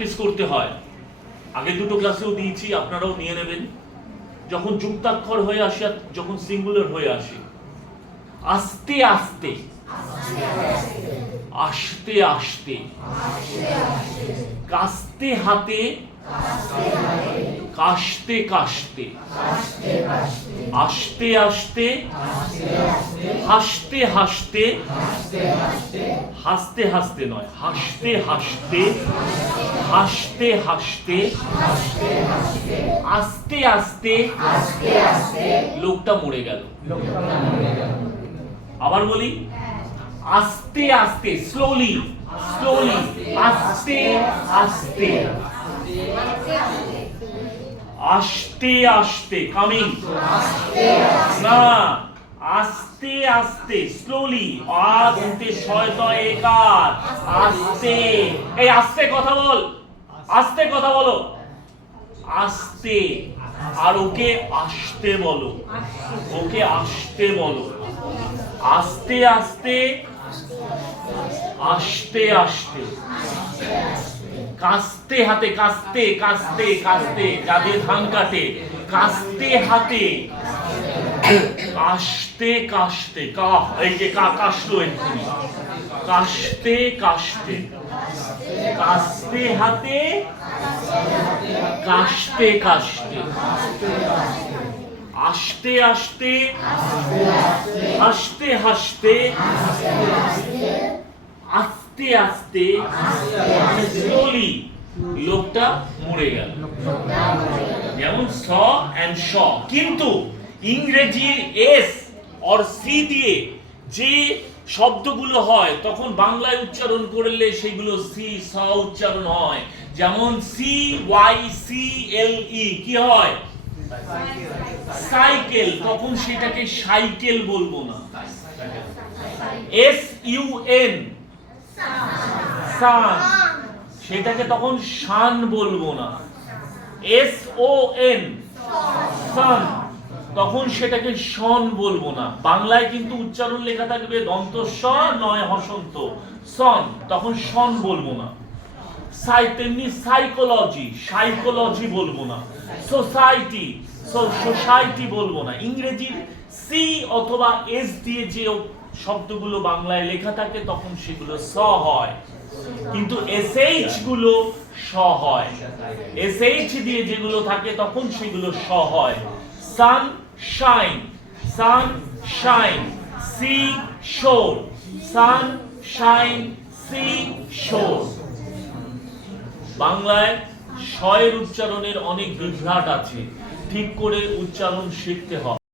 Practice করতে হয়। আগে দুটো ক্লাসেও দিয়েছি, আপনারাও নিয়ে নেবেন। যখন যুক্তাক্ষর হয়ে আসে যখন সিঙ্গুলার হয়ে আসে, আস্তে আস্তে, আসতে আসতে, কাস্তে হাতে কাশতে কাশতে আসতে আসতে হাসতে হাসতে হাসতে হাসতে নয়, হাসতে হাসতে হাসতে হাসতে, আস্তে আস্তে, লোকটা মরে গেল। আবার বলি, আস্তে আস্তে স্লোলি স্লোলি আস্তে আস্তে। আস্তে আস্তে কামিং না আস্তে আস্তে স্লোলি আস্তে শয়ত একার আস্তে। এই আস্তে কথা বল। আস্তে কথা বলো। আস্তে। আর ওকে আসতে বলো। ওকে আসতে বলো। আস্তে আস্তে। আসতে আসতে। কাস্তে হাতে, কাস্তে কাস্তে কাস্তে। যাদের ধান কাটে। কাস্তে হাতে। কাস্তে কাস্তে কা, এই যে কা, কাশলো এক্ষুনি। কাস্তে কাস্তে কাস্তে হাতে কাস্তে কাস্তে আসতে আসতে, হাসতে হাসতে, আস্তে আস্তে স্লোলি লোকটা মরে গেল। যেমন স অ্যান্ড শ কিন্তু ইংরেজির এস অর সি দিয়ে যে শব্দগুলো হয়, তখন বাংলায় উচ্চারণ করলে সেগুলো সি স উচ্চারণ হয়। যেমন C Y C L E কি হয়? সাইকেল তখন সেটাকে সাইকেল বলব না। এস ইউ এন সান সেটাকে তখন শান বলব না। এস ও এন সান তখন সেটাকে শন বলব না। বাংলায় কিন্তু উচ্চারণ লেখা থাকবে দন্ত স নয় হসন্ত। সন, তখন শন বলব না। সাই, তেমনি সাইকোলজি সাইকোলজি বলব না। সোসাইটি সোসাইটি বলব না। ইংরেজির সি অথবা এস দিয়ে যে শব্দগুলো বাংলায় লেখা থাকে, তখন সেগুলো স হয়। কিন্তু এসএইচগুলো স হয়। এসএইচ দিয়ে যেগুলো থাকে, তখন সেগুলো স হয়। শাইন সান শাইন সি শোর সান শাইন সি শোর বাংলায় শয়ের উচ্চারণের অনেক বিভ্রাট আছে। ঠিক করে উচ্চারণ শিখতে হয়